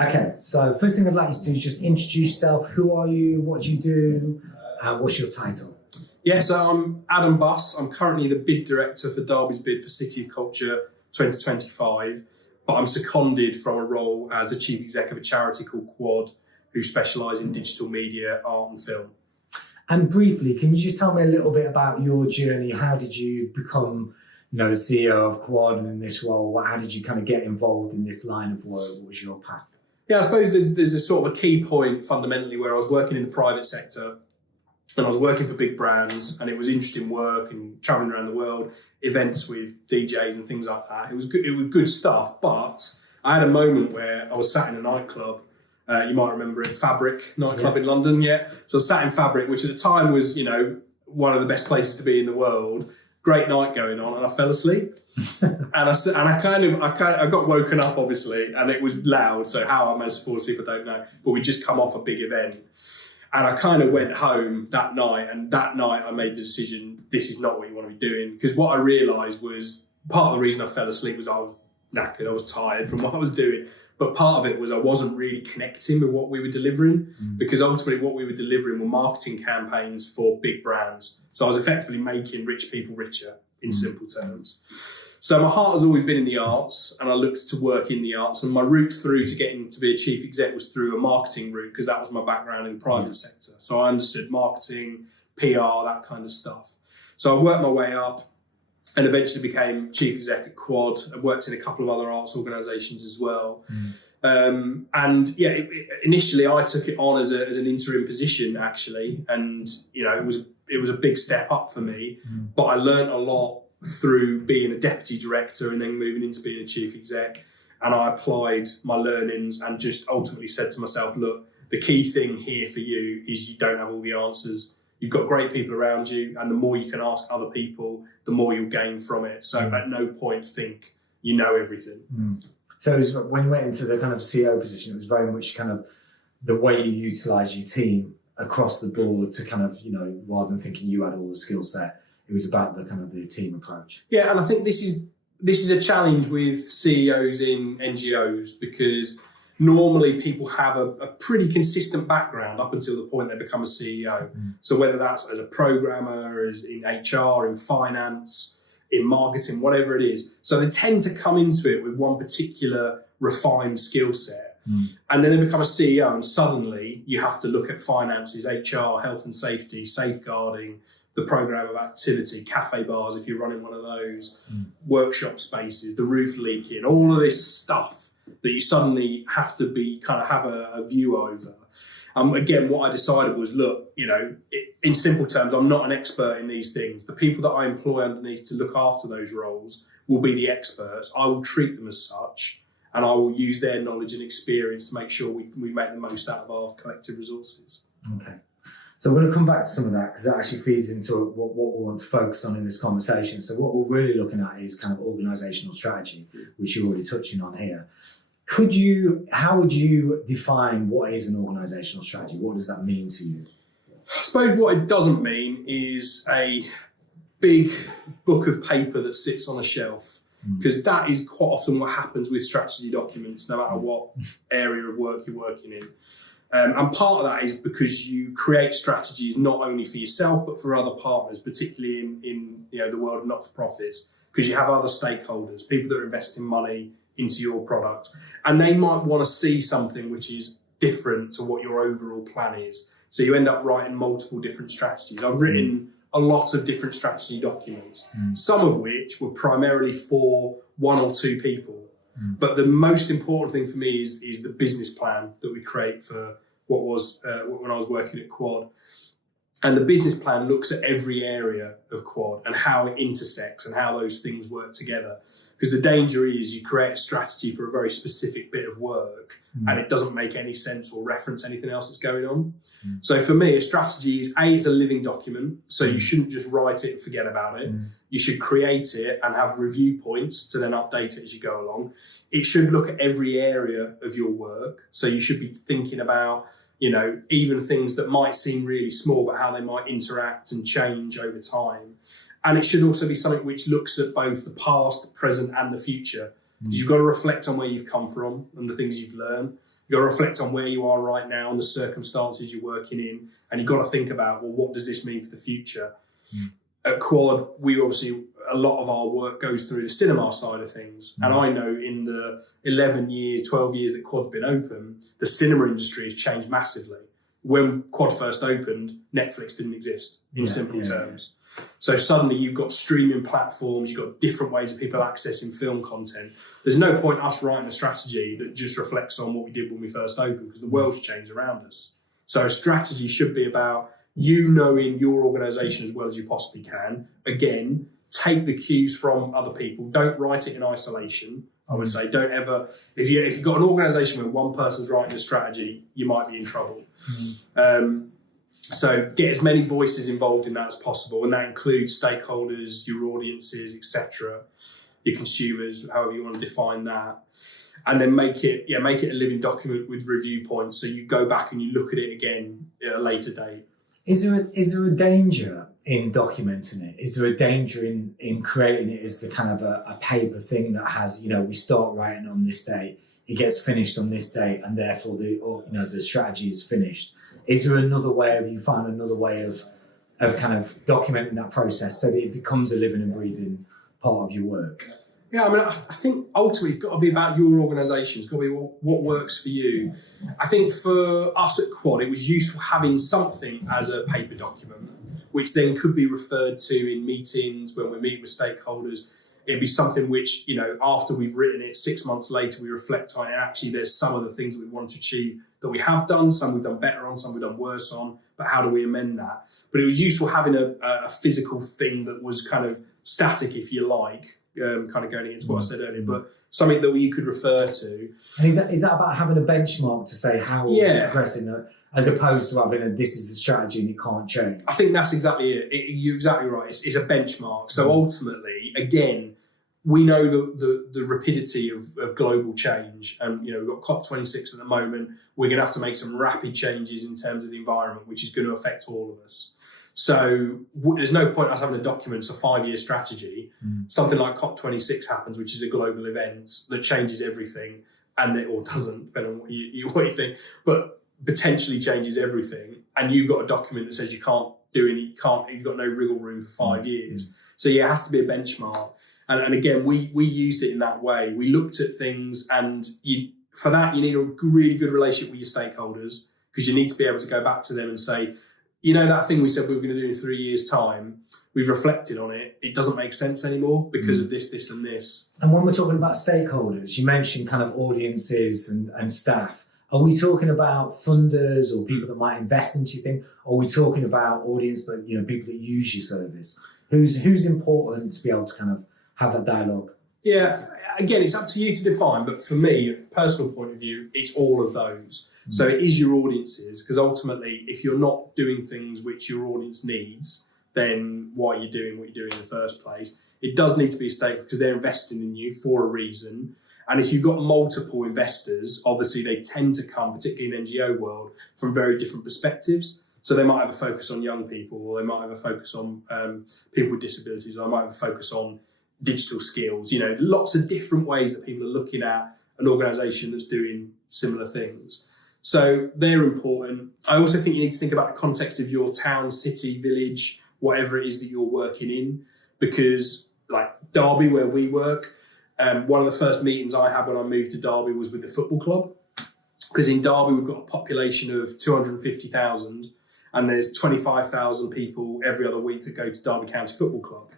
Okay, so first thing I'd like you to do is just introduce yourself. Who are you? What do you do? What's your title? Yeah, so I'm Adam Buss. I'm currently the bid director for Derby's bid for City of Culture 2025, but I'm seconded from a role as the chief exec of a charity called Quad, who specialise in digital media, art and film. And briefly, can you just tell me a little bit about your journey? How did you become, the CEO of Quad and in this role? How did you kind of get involved in this line of work? What was your path? Yeah, I suppose there's a sort of a key point fundamentally where I was working in the private sector and I was working for big brands, and it was interesting work and travelling around the world, events with DJs and things like that. It was good stuff, but I had a moment where I was sat in a nightclub. You might remember it, Fabric nightclub in London, yeah. So I was sat in Fabric, which at the time was, one of the best places to be in the world. Great night going on, and I fell asleep. and I got woken up, obviously, and it was loud. So how I managed to fall asleep, I don't know. But we just come off a big event, and I kind of went home that night. And that night, I made the decision: this is not what you want to be doing. Because what I realised was part of the reason I fell asleep was I was knackered. I was tired from what I was doing. But part of it was I wasn't really connecting with what we were delivering, because ultimately what we were delivering were marketing campaigns for big brands. So I was effectively making rich people richer, in simple terms. So my heart has always been in the arts, and I looked to work in the arts. And my route through to getting to be a chief exec was through a marketing route, because that was my background in the private sector. So I understood marketing, PR, that kind of stuff. So I worked my way up and eventually became chief exec at Quad. I worked in a couple of other arts organisations as well. Initially I took it on as an interim position, actually, and it was a big step up for me. But I learned a lot through being a deputy director and then moving into being a chief exec. And I applied my learnings and just ultimately said to myself, look, the key thing here for you is you don't have all the answers. You've got great people around you, and the more you can ask other people, the more you'll gain from it. So at no point think you know everything. So it was, when you went into the kind of CEO position, it was very much kind of the way you utilise your team across the board to kind of, rather than thinking you had all the skill set, it was about the kind of the team approach. Yeah, and I think this is a challenge with CEOs in NGOs, because normally people have a pretty consistent background up until the point they become a CEO. So whether that's as a programmer, as in HR, in finance, in marketing, whatever it is. So they tend to come into it with one particular refined skill set. And then they become a CEO, and suddenly you have to look at finances, HR, health and safety, safeguarding, the program of activity, cafe bars if you're running one of those, workshop spaces, the roof leaking, all of this stuff that you suddenly have to have a view over. Again, what I decided was, look, in simple terms, I'm not an expert in these things. The people that I employ underneath to look after those roles will be the experts. I will treat them as such, and I will use their knowledge and experience to make sure we make the most out of our collective resources. Okay. So we're going to come back to some of that, because that actually feeds into what we want to focus on in this conversation. So what we're really looking at is kind of organisational strategy, which you're already touching on here. How would you define what is an organisational strategy? What does that mean to you? I suppose what it doesn't mean is a big book of paper that sits on a shelf, because that is quite often what happens with strategy documents, no matter what area of work you're working in. And part of that is because you create strategies not only for yourself, but for other partners, particularly in the world of not-for-profits, because you have other stakeholders, people that are investing money into your product, and they might want to see something which is different to what your overall plan is. So you end up writing multiple different strategies. I've written a lot of different strategy documents, some of which were primarily for one or two people. But the most important thing for me is the business plan that we create for what was when I was working at Quad. And the business plan looks at every area of Quad and how it intersects and how those things work together. Because the danger is you create a strategy for a very specific bit of work and it doesn't make any sense or reference anything else that's going on. So for me, a strategy is it's a living document. So you shouldn't just write it and forget about it. You should create it and have review points to then update it as you go along. It should look at every area of your work. So you should be thinking about, even things that might seem really small, but how they might interact and change over time. And it should also be something which looks at both the past, the present, and the future. Because you've got to reflect on where you've come from and the things you've learned. You've got to reflect on where you are right now and the circumstances you're working in. And you've got to think about, well, what does this mean for the future? At Quad, we obviously, a lot of our work goes through the cinema side of things. And I know in the 11 years, 12 years that Quad's been open, the cinema industry has changed massively. When Quad first opened, Netflix didn't exist in simple terms. So suddenly you've got streaming platforms, you've got different ways of people accessing film content. There's no point us writing a strategy that just reflects on what we did when we first opened, because the world's changed around us. So a strategy should be about you knowing your organisation as well as you possibly can. Again, take the cues from other people. Don't write it in isolation. I would say don't ever, if you've got an organisation where one person's writing a strategy, you might be in trouble. So get as many voices involved in that as possible, and that includes stakeholders, your audiences, etc., your consumers, however you want to define that, and then make it a living document with review points. So you go back and you look at it again at a later date. Is there a danger in documenting it? Is there a danger in creating it as the kind of a paper thing that has, we start writing on this date, it gets finished on this date, and therefore the strategy is finished? Is there another way you find another way of kind of documenting that process so that it becomes a living and breathing part of your work? Yeah, I mean, I think ultimately it's got to be about your organisation. It's got to be what works for you. I think for us at Quad, it was useful having something as a paper document, which then could be referred to in meetings when we're meeting with stakeholders. It'd be something which, after we've written it, 6 months later, we reflect on it. And actually, there's some of the things that we wanted to achieve that we have done, some we've done better on, some we've done worse on, but how do we amend that? But it was useful having a physical thing that was kind of static, if you like, kind of going against what I said earlier, but something that you could refer to. And is that about having a benchmark to say how we're progressing, as opposed to having this is the strategy and it can't change? I think that's exactly it. You're exactly right. It's a benchmark. So ultimately, again, we know the rapidity of global change, and we've got COP26 at the moment. We're going to have to make some rapid changes in terms of the environment, which is going to affect all of us. So there's no point us having a document, it's a 5-year strategy. Something like COP26 happens, which is a global event that changes everything, or doesn't, depending on what you think, but potentially changes everything. And you've got a document that says you can't do you've got no wriggle room for 5 years. So it has to be a benchmark. And again, we used it in that way. We looked at things, and for that, you need a really good relationship with your stakeholders, because you need to be able to go back to them and say, that thing we said we were going to do in 3 years' time, we've reflected on it. It doesn't make sense anymore because of this, this, and this. And when we're talking about stakeholders, you mentioned kind of audiences and staff. Are we talking about funders or people that might invest into your thing? Or are we talking about audience, but people that use your service? Who's important to be able to kind of have that dialogue? Yeah, again, it's up to you to define, but for me, a personal point of view, it's all of those. So it is your audiences, because ultimately, if you're not doing things which your audience needs, then why are you doing what you're doing in the first place? It does need to be a stakeholder, because they're investing in you for a reason. And if you've got multiple investors, obviously they tend to come, particularly in NGO world, from very different perspectives. So they might have a focus on young people, or they might have a focus on people with disabilities, or they might have a focus on digital skills. Lots of different ways that people are looking at an organisation that's doing similar things. So they're important. I also think you need to think about the context of your town, city, village, whatever it is that you're working in, because like Derby, where we work, one of the first meetings I had when I moved to Derby was with the football club, because in Derby we've got a population of 250,000 and there's 25,000 people every other week that go to Derby County Football Club.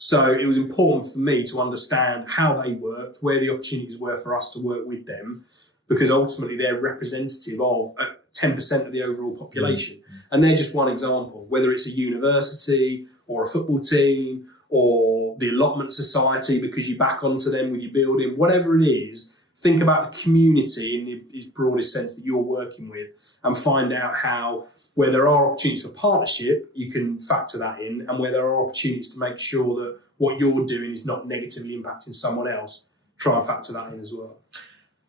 So it was important for me to understand how they worked, where the opportunities were for us to work with them, because ultimately they're representative of 10% of the overall population. And they're just one example, whether it's a university or a football team or the allotment society, because you back onto them with your building, whatever it is, think about the community in its broadest sense that you're working with, and find out how, where there are opportunities for partnership, you can factor that in, and where there are opportunities to make sure that what you're doing is not negatively impacting someone else, try and factor that in as well.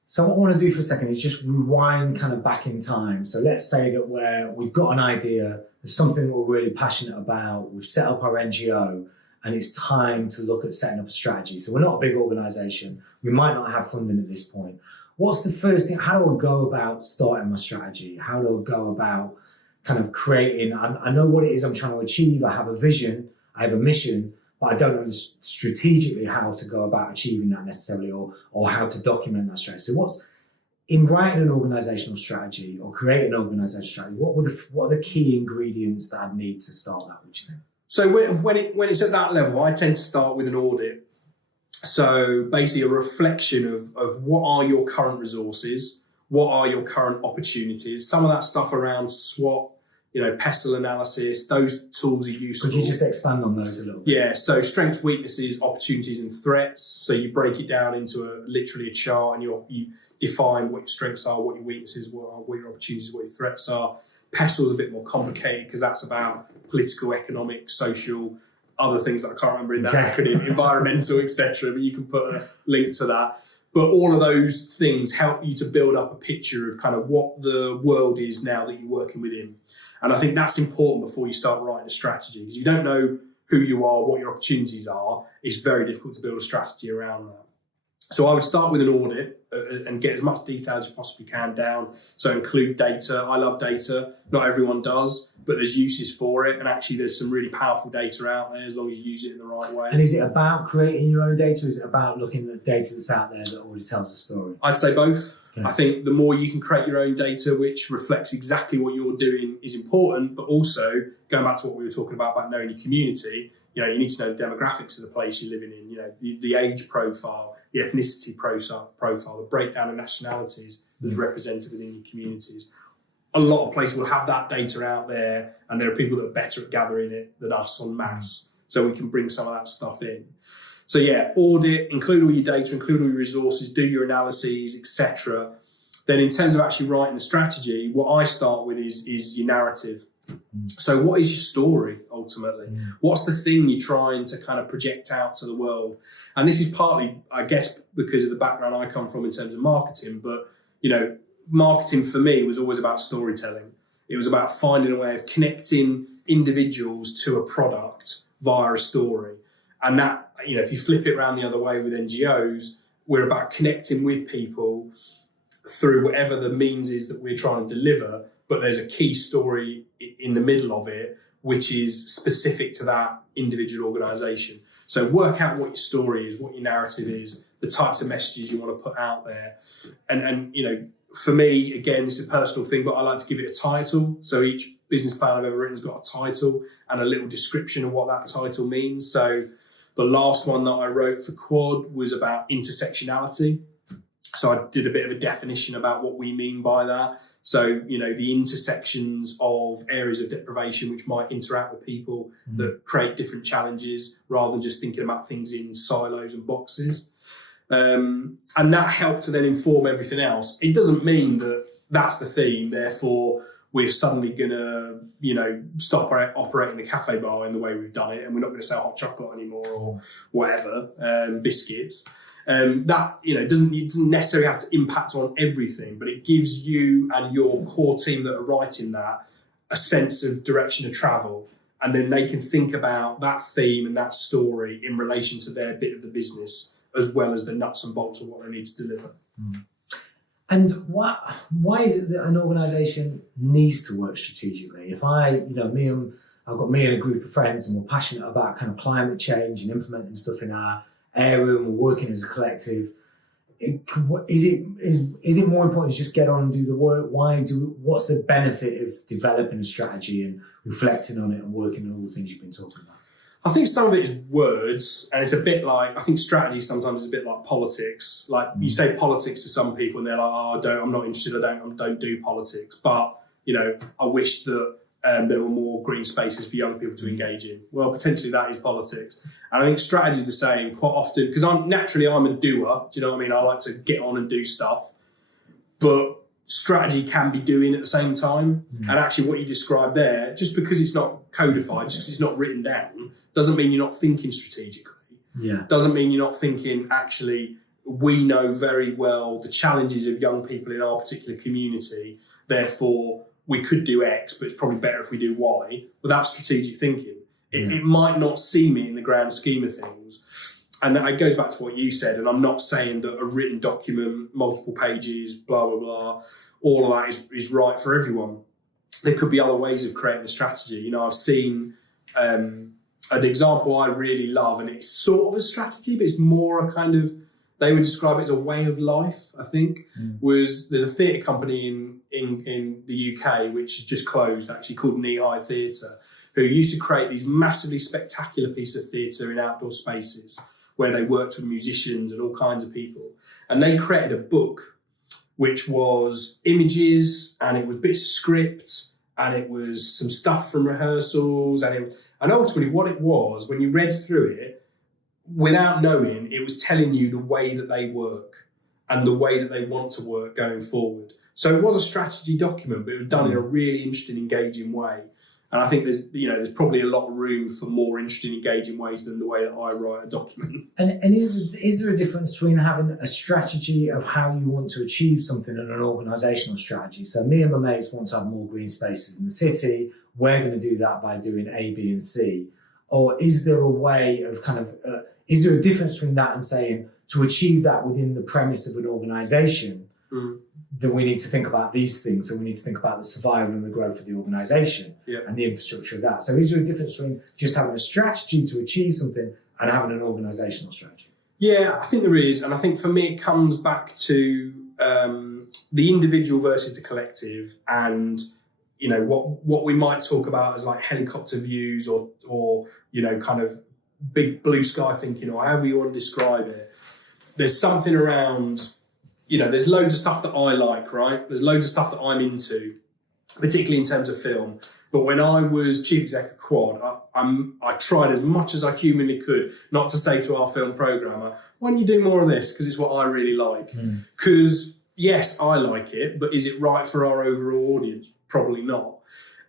So what I want to do for a second is just rewind kind of back in time. So let's say that we've got an idea, there's something we're really passionate about, we've set up our NGO, and it's time to look at setting up a strategy. So we're not a big organisation, we might not have funding at this point. what's the first thing? How do I go about starting my strategy? How do I go about kind of creating? I know what it is I'm trying to achieve. I have a vision. I have a mission, but I don't know strategically how to go about achieving that necessarily, or how to document that strategy. So in writing an organisational strategy or creating an organisational strategy, what are the key ingredients that I need to start that? Which thing? So when it's at that level, I tend to start with an audit. So basically a reflection of what are your current resources, what are your current opportunities. Some of that stuff around SWOT, PESTLE analysis, those tools are useful. Could you just expand on those a little bit? Yeah, so strengths, weaknesses, opportunities and threats. So you break it down into literally a chart, and you define what your strengths are, what your weaknesses are, what your opportunities, what your threats are. PESTLE's a bit more complicated because that's about political, economic, social, other things that I can't remember in that acronym, environmental, etc. But you can put a link to that. But all of those things help you to build up a picture of kind of what the world is now that you're working within. And I think that's important before you start writing a strategy. Because if you don't know who you are, what your opportunities are, it's very difficult to build a strategy around that. So I would start with an audit and get as much detail as you possibly can down. So include data. I love data. Not everyone does, but there's uses for it. And actually there's some really powerful data out there as long as you use it in the right way. And is it about creating your own data, or is it about looking at the data that's out there that already tells a story? I'd say both. Okay. I think the more you can create your own data, which reflects exactly what you're doing, is important. But also, going back to what we were talking about knowing your community, you need to know the demographics of the place you're living in, the age profile, the ethnicity profile, the breakdown of nationalities that's represented within your communities. A lot of places will have that data out there, and there are people that are better at gathering it than us en masse. So we can bring some of that stuff in. So yeah, audit, include all your data, include all your resources, do your analyses, etc. Then in terms of actually writing the strategy, what I start with is your narrative. So what is your story ultimately? What's the thing you're trying to kind of project out to the world? And this is partly, I guess, because of the background I come from in terms of marketing, but marketing for me was always about storytelling. It was about finding a way of connecting individuals to a product via a story. And that, if you flip it around the other way with NGOs, we're about connecting with people through whatever the means is that we're trying to deliver, but there's a key story in the middle of it, which is specific to that individual organisation. So work out what your story is, what your narrative is, the types of messages you want to put out there. And for me, again, this is a personal thing, but I like to give it a title. So each business plan I've ever written has got a title and a little description of what that title means. So the last one that I wrote for Quad was about intersectionality. So I did a bit of a definition about what we mean by that. So, the intersections of areas of deprivation which might interact with people that create different challenges rather than just thinking about things in silos and boxes. And that helped to then inform everything else. It doesn't mean that that's the theme, therefore we're suddenly going to, stop operating the cafe bar in the way we've done it, and we're not going to sell hot chocolate anymore or whatever, biscuits. That doesn't necessarily have to impact on everything, but it gives you and your core team that are writing that a sense of direction of travel, and then they can think about that theme and that story in relation to their bit of the business, as well as the nuts and bolts of what they need to deliver. And why is it that an organisation needs to work strategically? If I've got me and a group of friends, and we're passionate about kind of climate change and implementing stuff in our area, and we're working as a collective, is it more important to just get on and do the work? What's the benefit of developing a strategy and reflecting on it and working on all the things you've been talking about? I think some of it is words, and it's a bit like, I think strategy sometimes is a bit like politics. Like you say politics to some people and they're like, I'm not interested, I don't do politics. But, I wish that there were more green spaces for young people to engage in. Well, potentially that is politics. And I think strategy is the same quite often, because I'm a doer. Do you know what I mean? I like to get on and do stuff. But strategy can be doing at the same time. And actually what you described there, just because it's not codified, just because it's not written down, doesn't mean you're not thinking strategically. Yeah. Doesn't mean you're not thinking, actually, we know very well the challenges of young people in our particular community, therefore we could do X, but it's probably better if we do Y. But that's strategic thinking. It might not seem it in the grand scheme of things, and it goes back to what you said, and I'm not saying that a written document, multiple pages, blah, blah, blah, all of that is right for everyone. There could be other ways of creating a strategy. You know, I've seen an example I really love, and it's sort of a strategy, but it's more a kind of, they would describe it as a way of life, I think, there's a theatre company in the UK, which has just closed, actually, called Knee High Theatre, who used to create these massively spectacular pieces of theatre in outdoor spaces where they worked with musicians and all kinds of people. And they created a book which was images, and it was bits of script, and it was some stuff from rehearsals, and ultimately what it was, when you read through it, without knowing, it was telling you the way that they work and the way that they want to work going forward. So it was a strategy document, but it was done in a really interesting, engaging way. And I think there's probably a lot of room for more interesting, engaging ways than the way that I write a document. And is there a difference between having a strategy of how you want to achieve something and an organisational strategy? So me and my mates want to have more green spaces in the city. We're going to do that by doing A, B, and C. Or is there a way of is there a difference between that and saying, to achieve that within the premise of an organisation, then we need to think about these things, and we need to think about the survival and the growth of the organisation and the infrastructure of that. So is there a difference between just having a strategy to achieve something and having an organisational strategy? Yeah, I think there is. And I think for me, it comes back to the individual versus the collective, and, you know, what we might talk about as like helicopter views or you know, kind of big blue sky thinking, or however you want to describe it. There's something around, you know, there's loads of stuff that I like, right? There's loads of stuff that I'm into, particularly in terms of film. But when I was chief exec of Quad, I tried as much as I humanly could not to say to our film programmer, why don't you do more of this? Because it's what I really like. Because yes, I like it, but is it right for our overall audience? Probably not.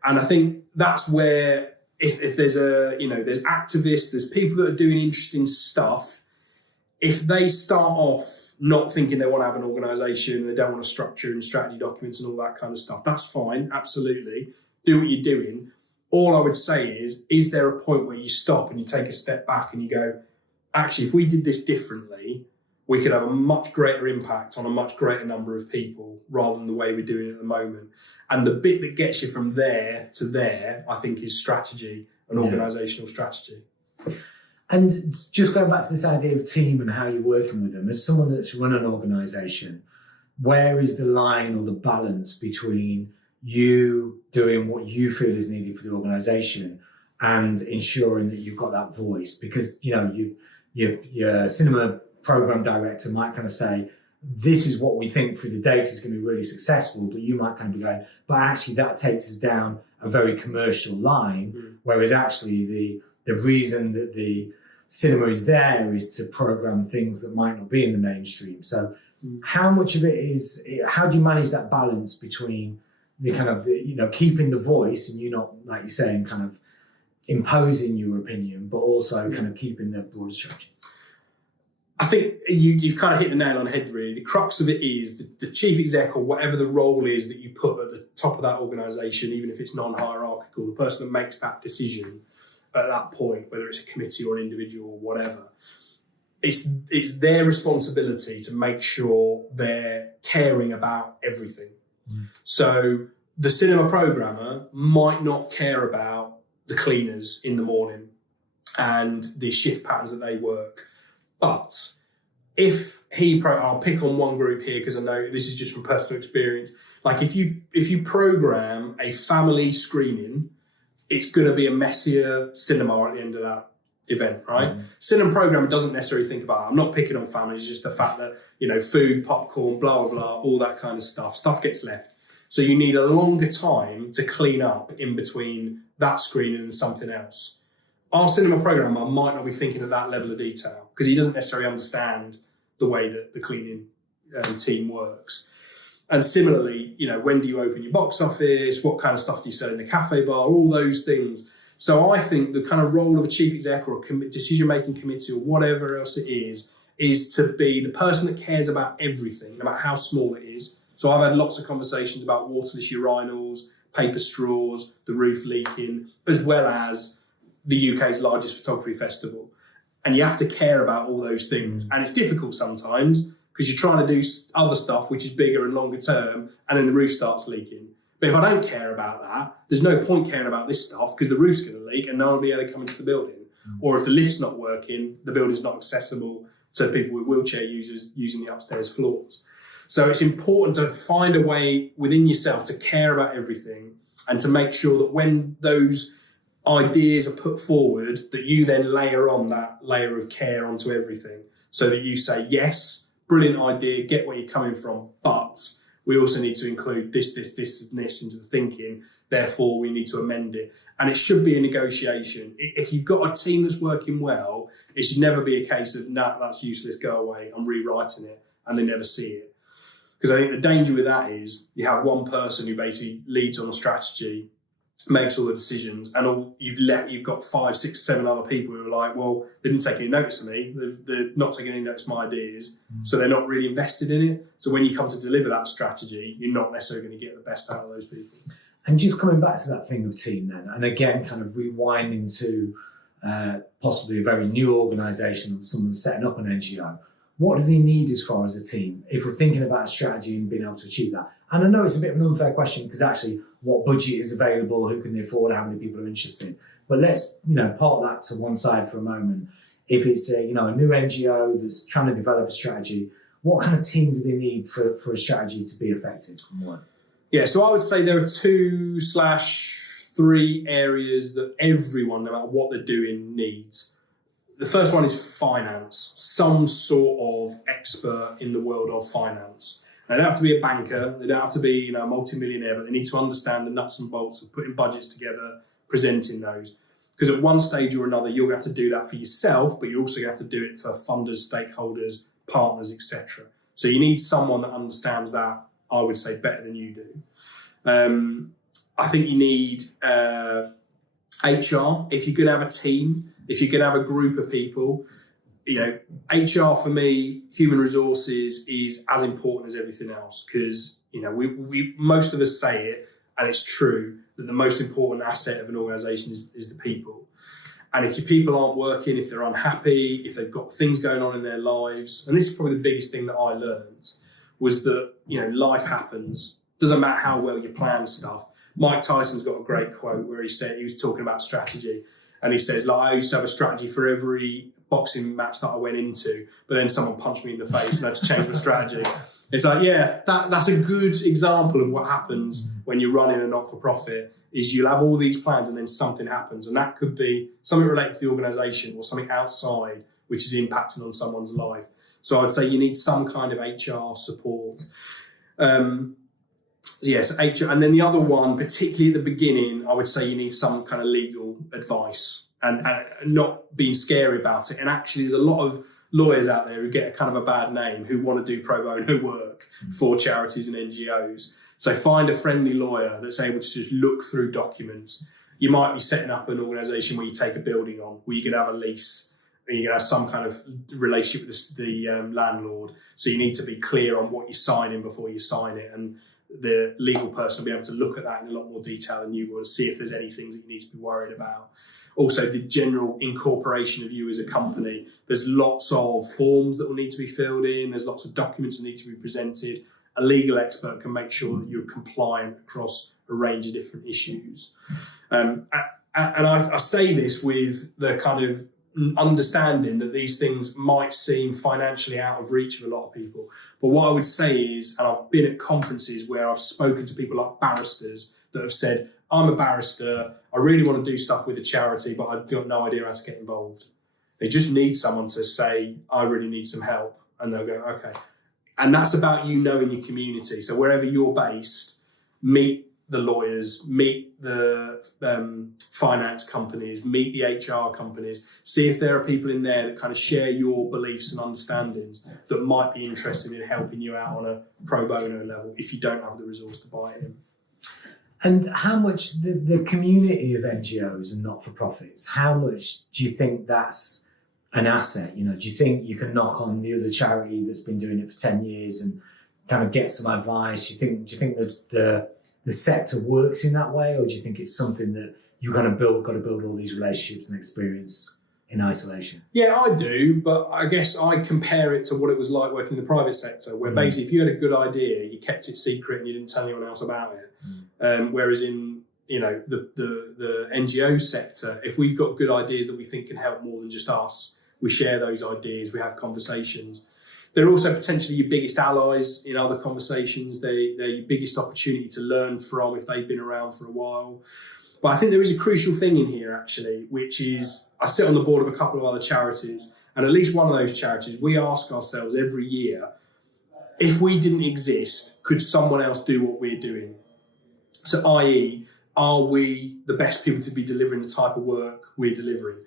And I think that's where, if there's there's activists, there's people that are doing interesting stuff, if they start off not thinking they want to have an organisation, they don't want to structure and strategy documents and all that kind of stuff, that's fine, absolutely. Do what you're doing. All I would say is there a point where you stop and you take a step back and you go, actually, if we did this differently, we could have a much greater impact on a much greater number of people rather than the way we're doing it at the moment. And the bit that gets you from there to there, I think, is strategy and organisational strategy. And just going back to this idea of team and how you're working with them, as someone that's run an organisation, where is the line or the balance between you doing what you feel is needed for the organisation and ensuring that you've got that voice? Because, you know, your cinema program director might kind of say, this is what we think through the data is going to be really successful, but you might kind of be going, but actually that takes us down a very commercial line, whereas actually the reason that the cinema is there is to program things that might not be in the mainstream. So how much of it is, how do you manage that balance between the kind of, you know, keeping the voice and you not, like you're saying, kind of imposing your opinion, but also kind of keeping the broader strategy? I think you've kind of hit the nail on the head, really. The crux of it is the chief exec, or whatever the role is that you put at the top of that organisation, even if it's non-hierarchical, the person that makes that decision at that point, whether it's a committee or an individual or whatever, it's their responsibility to make sure they're caring about everything. So the cinema programmer might not care about the cleaners in the morning and the shift patterns that they work. But if I'll pick on one group here because I know this is just from personal experience. Like if you program a family screening, it's going to be a messier cinema at the end of that event, right? Cinema programmer doesn't necessarily think about it. I'm not picking on families, just the fact that, you know, food, popcorn, blah, blah, blah, all that kind of stuff gets left. So you need a longer time to clean up in between that screening and something else. Our cinema programmer might not be thinking at that level of detail because he doesn't necessarily understand the way that the cleaning team works. And similarly, you know, when do you open your box office? What kind of stuff do you sell in the cafe bar? All those things. So I think the kind of role of a chief exec or a decision-making committee or whatever else it is to be the person that cares about everything, no matter how small it is. So I've had lots of conversations about waterless urinals, paper straws, the roof leaking, as well as the UK's largest photography festival. And you have to care about all those things. And it's difficult sometimes because you're trying to do other stuff which is bigger and longer term, and then the roof starts leaking. But if I don't care about that, there's no point caring about this stuff because the roof's going to leak and no one will be able to come into the building. Or if the lift's not working, the building's not accessible to people with wheelchair users using the upstairs floors. So it's important to find a way within yourself to care about everything and to make sure that when those ideas are put forward, that you then layer on that layer of care onto everything, so that you say, yes, brilliant idea, get where you're coming from, but we also need to include this, and this into the thinking, therefore we need to amend it. And it should be a negotiation. If you've got a team that's working well, it should never be a case of, nah, that's useless, go away, I'm rewriting it, and they never see it. Because I think the danger with that is you have one person who basically leads on the strategy, makes all the decisions, and you've got 5, 6, 7 other people who are like, well, they didn't take any notice of me, they're not taking any notice of my ideas, so they're not really invested in it. So when you come to deliver that strategy, you're not necessarily going to get the best out of those people. And just coming back to that thing of team then, and again, kind of rewinding to possibly a very new organisation, someone setting up an NGO, what do they need as far as a team if we're thinking about a strategy and being able to achieve that? And I know it's a bit of an unfair question because actually what budget is available, who can they afford, how many people are interested. But let's, park that to one side for a moment. If it's a new NGO that's trying to develop a strategy, what kind of team do they need for a strategy to be effective and work? Yeah, so I would say there are 2/3 areas that everyone, no matter what they're doing, needs. The first one is finance, some sort of expert in the world of finance. They don't have to be a banker, they don't have to be a multimillionaire, but they need to understand the nuts and bolts of putting budgets together, presenting those. Because at one stage or another, you're going to have to do that for yourself, but you're also going to have to do it for funders, stakeholders, partners, etc. So you need someone that understands that, I would say, better than you do. I think you need HR. If you're going to have a team, if you're going to have a group of people, HR for me, human resources, is as important as everything else, because we most of us say it, and it's true, that the most important asset of an organisation is the people. And if your people aren't working, if they're unhappy, if they've got things going on in their lives, and this is probably the biggest thing that I learned, was that life happens. Doesn't matter how well you plan stuff. Mike Tyson's got a great quote where he was talking about strategy, and he says, I used to have a strategy for every boxing match that I went into, but then someone punched me in the face and I had to change my strategy. It's like, yeah, that's a good example of what happens when you're running a not-for-profit, is you'll have all these plans and then something happens, and that could be something related to the organisation or something outside which is impacting on someone's life. So I would say you need some kind of HR support. Yes, HR. And then the other one, particularly at the beginning, I would say you need some kind of legal advice and not being scary about it. And actually, there's a lot of lawyers out there who get a kind of a bad name, who want to do pro bono work for charities and NGOs. So find a friendly lawyer that's able to just look through documents. You might be setting up an organisation where you take a building on, where you're going to have a lease, and you're going to have some kind of relationship with the landlord. So you need to be clear on what you're signing before you sign it. And the legal person will be able to look at that in a lot more detail than you will and see if there's any things that you need to be worried about. Also, the general incorporation of you as a company. There's lots of forms that will need to be filled in. There's lots of documents that need to be presented. A legal expert can make sure that you're compliant across a range of different issues. And I say this with the kind of understanding that these things might seem financially out of reach of a lot of people. But what I would say is, and I've been at conferences where I've spoken to people like barristers that have said, I'm a barrister, I really want to do stuff with a charity, but I've got no idea how to get involved. They just need someone to say, I really need some help. And they'll go, okay. And that's about you knowing your community. So wherever you're based, meet the lawyers, meet the finance companies, meet the HR companies, see if there are people in there that kind of share your beliefs and understandings that might be interested in helping you out on a pro bono level if you don't have the resource to buy it in. And how much the community of NGOs and not-for-profits, how much do you think that's an asset? Do you think you can knock on the other charity that's been doing it for 10 years and kind of get some advice? Do you think that the sector works in that way, or do you think it's something that you got to build all these relationships and experience in isolation? Yeah, I do, but I guess I compare it to what it was like working in the private sector, where basically if you had a good idea, you kept it secret and you didn't tell anyone else about it. Whereas in the NGO sector, if we've got good ideas that we think can help more than just us, we share those ideas, we have conversations. They're also potentially your biggest allies in other conversations. They're your biggest opportunity to learn from if they've been around for a while. But I think there is a crucial thing in here, actually, which is I sit on the board of a couple of other charities, and at least one of those charities, we ask ourselves every year, if we didn't exist, could someone else do what we're doing? So, i.e., are we the best people to be delivering the type of work we're delivering?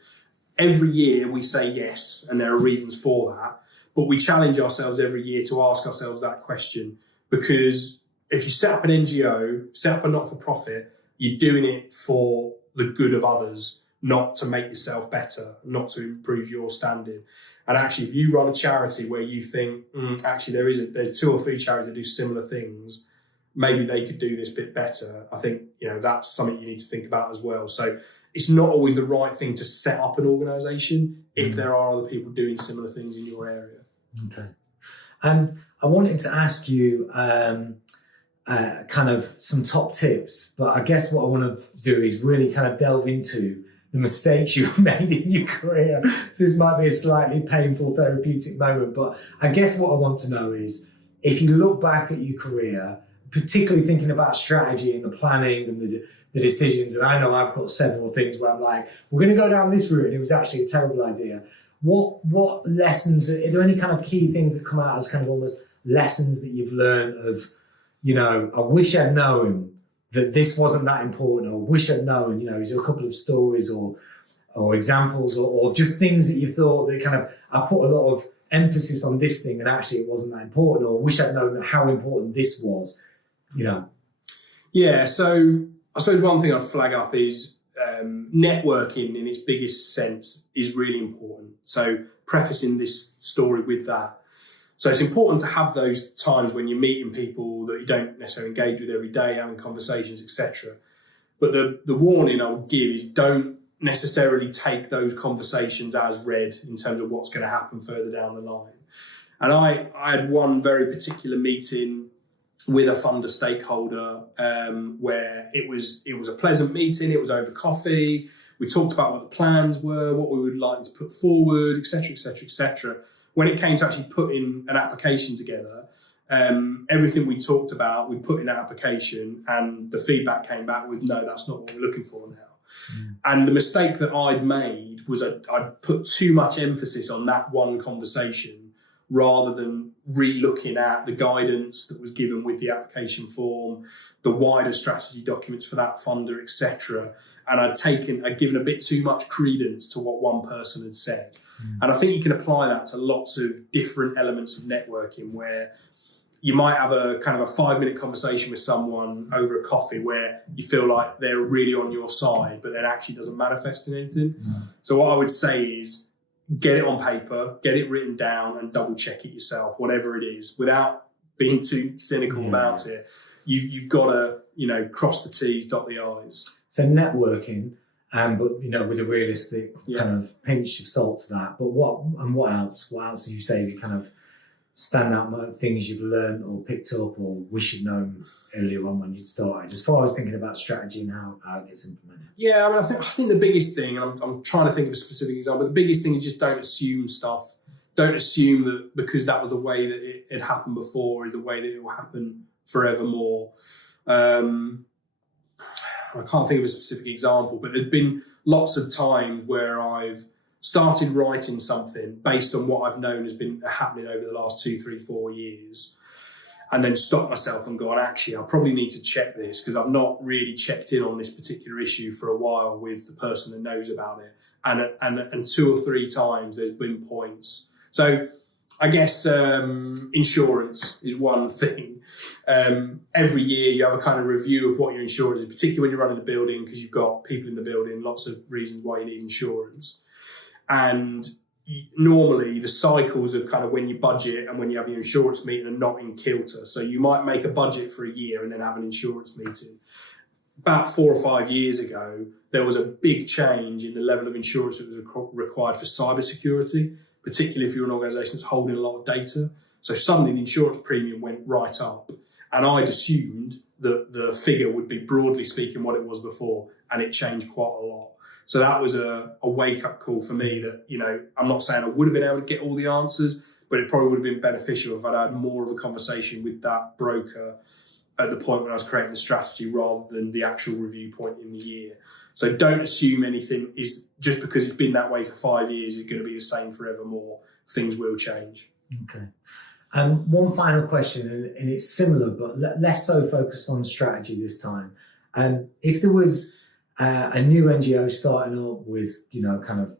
Every year we say yes, and there are reasons for that, but we challenge ourselves every year to ask ourselves that question, because if you set up an NGO, set up a not-for-profit, you're doing it for the good of others, not to make yourself better, not to improve your standing. And actually, if you run a charity where you think, actually there are 2 or 3 charities that do similar things, maybe they could do this bit better. I think that's something you need to think about as well. So it's not always the right thing to set up an organisation if there are other people doing similar things in your area. Okay. I wanted to ask you kind of some top tips, but I guess what I want to do is really kind of delve into the mistakes you've made in your career. So this might be a slightly painful therapeutic moment, but I guess what I want to know is, if you look back at your career, particularly thinking about strategy and the planning and the decisions, and I know I've got several things where I'm like, we're going to go down this route, and it was actually a terrible idea. What lessons, are there any kind of key things that come out as kind of almost lessons that you've learned of, I wish I'd known that this wasn't that important, or wish I'd known, is there a couple of stories or examples or just things that you thought that kind of, I put a lot of emphasis on this thing and actually it wasn't that important, or wish I'd known how important this was, Yeah, so I suppose one thing I'd flag up is networking in its biggest sense is really important. So prefacing this story with that. So it's important to have those times when you're meeting people that you don't necessarily engage with every day, having conversations, etc. But the warning I would give is, don't necessarily take those conversations as read in terms of what's going to happen further down the line. And I had one very particular meeting with a funder stakeholder where it was a pleasant meeting. It was over coffee. We talked about what the plans were, what we would like to put forward, etc., etc., etc. When it came to actually putting an application together, everything we talked about, we put in that application, and the feedback came back with, no, that's not what we're looking for now. And the mistake that I'd made was I'd put too much emphasis on that one conversation rather than re-looking at the guidance that was given with the application form, the wider strategy documents for that funder, etc. And I'd given a bit too much credence to what one person had said. And I think you can apply that to lots of different elements of networking, where you might have a kind of a 5-minute conversation with someone over a coffee where you feel like they're really on your side, but it actually doesn't manifest in anything. So what I would say is, get it on paper, get it written down, and double check it yourself, whatever it is, without being too cynical about it. You've got to, cross the T's, dot the I's. So networking, but with a realistic kind of pinch of salt to that. But what else? What else do you say you kind of stand out things you've learned or picked up or wish you'd known earlier on when you'd started, as far as thinking about strategy and how it gets implemented? Yeah, I think the biggest thing, and I'm trying to think of a specific example, the biggest thing is just don't assume stuff. Don't assume that because that was the way that it had happened before is the way that it will happen forevermore. I can't think of a specific example, but there's been lots of times where I've started writing something based on what I've known has been happening over the last 2, 3, 4 years, and then stopped myself and gone, actually, I probably need to check this because I've not really checked in on this particular issue for a while with the person that knows about it. And 2 or 3 times there's been points. So I guess insurance is one thing. Every year you have a kind of review of what your insurance is, particularly when you're running a building, because you've got people in the building, lots of reasons why you need insurance. And normally the cycles of kind of when you budget and when you have your insurance meeting are not in kilter. So you might make a budget for a year and then have an insurance meeting. about 4 or 5 years ago, there was a big change in the level of insurance that was required for cybersecurity, particularly if you're an organisation that's holding a lot of data. So suddenly the insurance premium went right up, and I'd assumed that the figure would be, broadly speaking, what it was before, and it changed quite a lot. So that was a wake-up call for me that, you know, I'm not saying I would have been able to get all the answers, but it probably would have been beneficial if I'd had more of a conversation with that broker at the point when I was creating the strategy rather than the actual review point in the year. So don't assume anything is just because it's been that way for 5 years is going to be the same forevermore. Things will change. Okay. One final question, and it's similar, but less so focused on strategy this time. If there was a new NGO starting up with, you know, kind of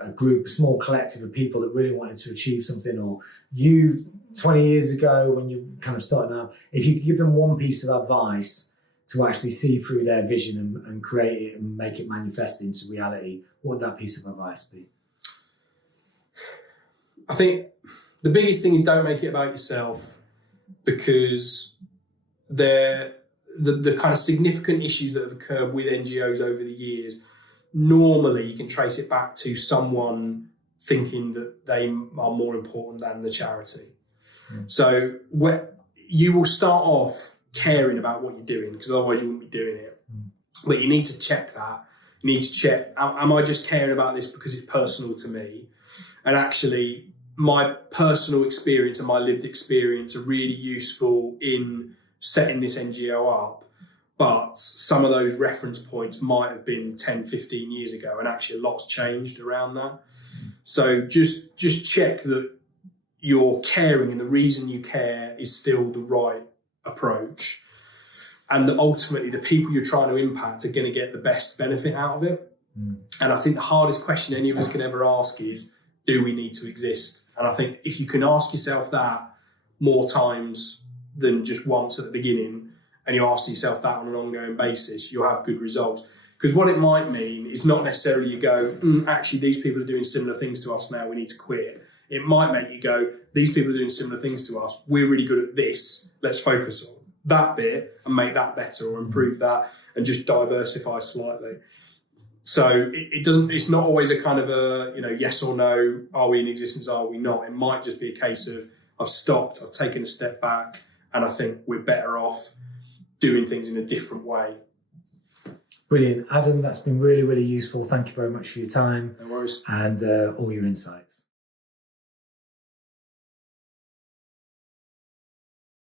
a group, a small collective of people that really wanted to achieve something, or you 20 years ago when you kind of starting out, if you could give them one piece of advice to actually see through their vision and create it and make it manifest into reality, what would that piece of advice be? I think the biggest thing is don't make it about yourself, because the kind of significant issues that have occurred with NGOs over the years, normally you can trace it back to someone thinking that they are more important than the charity. So you will start off caring about what you're doing, because otherwise you wouldn't be doing it. But you need to check that. You need to check, am I just caring about this because it's personal to me? And actually, my personal experience and my lived experience are really useful in setting this NGO up. But some of those reference points might have been 10, 15 years ago, and actually a lot's changed around that. So just check that you're caring and the reason you care is still the right approach, and that ultimately the people you're trying to impact are going to get the best benefit out of it. And I think the hardest question any of us can ever ask is, do we need to exist? And I think if you can ask yourself that more times than just once at the beginning, and you ask yourself that on an ongoing basis, you'll have good results. Because what it might mean is not necessarily you go, actually these people are doing similar things to us now, we need to quit. It might make you go, these people are doing similar things to us, we're really good at this, let's focus on that bit and make that better or improve that and just diversify slightly. So it's not always a kind of a, you know, yes or no, are we in existence, are we not? It might just be a case of I've stopped, I've taken a step back, and I think we're better off doing things in a different way. Brilliant. Adam, that's been really, really useful. Thank you very much for your time. No worries. And all your insights.